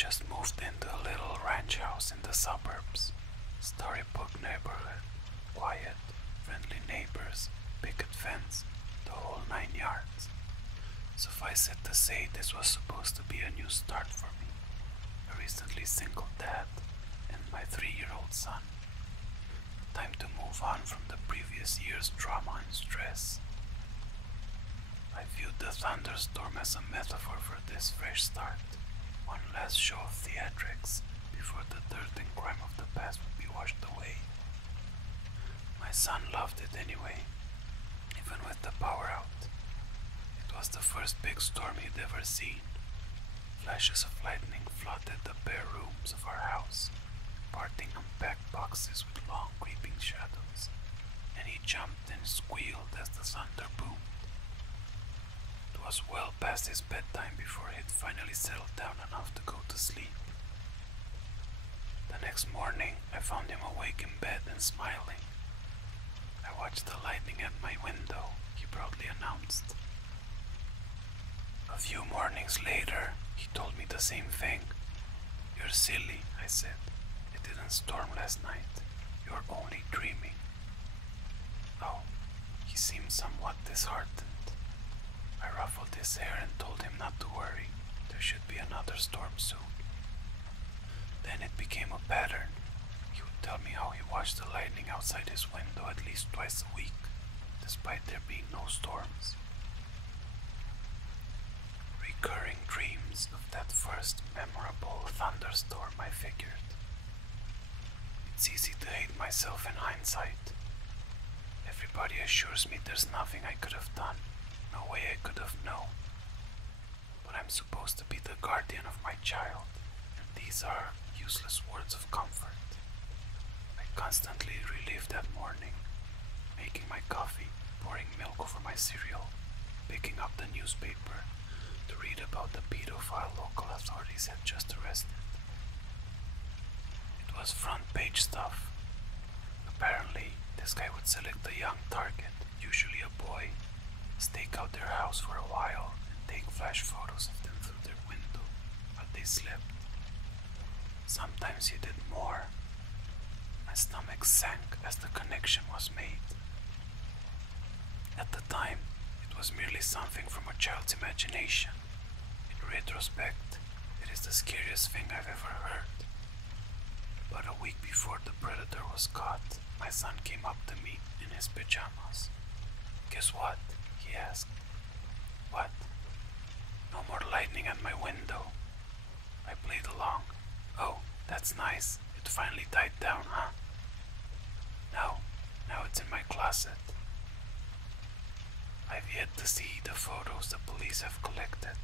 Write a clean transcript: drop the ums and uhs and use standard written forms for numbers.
just moved into a little ranch house in the suburbs. Storybook neighborhood, quiet, friendly neighbors, picket fence, the whole 9 yards. Suffice it to say, this was supposed to be a new start for me, a recently single dad, and my 3-year-old son. Time to move on from the previous year's drama and stress. I viewed the thunderstorm as a metaphor for this fresh start, one last show of theatrics before the dirt and grime of the past would be washed away. My son loved it anyway, even with the power out. It was the first big storm he'd ever seen. Flashes of lightning flooded the bare rooms of our house, parting unpacked boxes with long creeping shadows, and he jumped and squealed as the thunder boomed. It was well past his bedtime before he'd finally settled down enough to go to sleep. The next morning, I found him awake in bed and smiling. I watched the lightning at my window, he proudly announced. A few mornings later, he told me the same thing. "You're silly," I said. "It didn't storm last night. You're only dreaming." Oh, he seemed somewhat disheartened. I ruffled his hair and told him not to worry. There should be another storm soon. Then it became a pattern. He would tell me how he watched the lightning outside his window at least twice a week, despite there being no storms. Recurring dreams of that first memorable thunderstorm, I figured. It's easy to hate myself in hindsight. Everybody assures me there's nothing I could have done, no way I could have known. But I'm supposed to be the guardian of my child, and these are useless words of comfort. I constantly relived that morning, making my coffee, pouring milk over my cereal, picking up the newspaper to read about the pedophile local authorities had just arrested. It was front page stuff. Apparently, this guy would select a young target, usually a boy, stake out their house for a while, and take flash photos of them through their window while they slept. Sometimes he did more. My stomach sank as the connection was made. At the time, it was merely something from a child's imagination. In retrospect, it is the scariest thing I've ever heard. But a week before the predator was caught, my son came up to me in his pajamas. "Guess what?" he asked. "What?" "No more lightning at my window." I played along. "Oh, that's nice. It finally died down, huh?" "No, now it's in my closet." I've yet to see the photos the police have collected.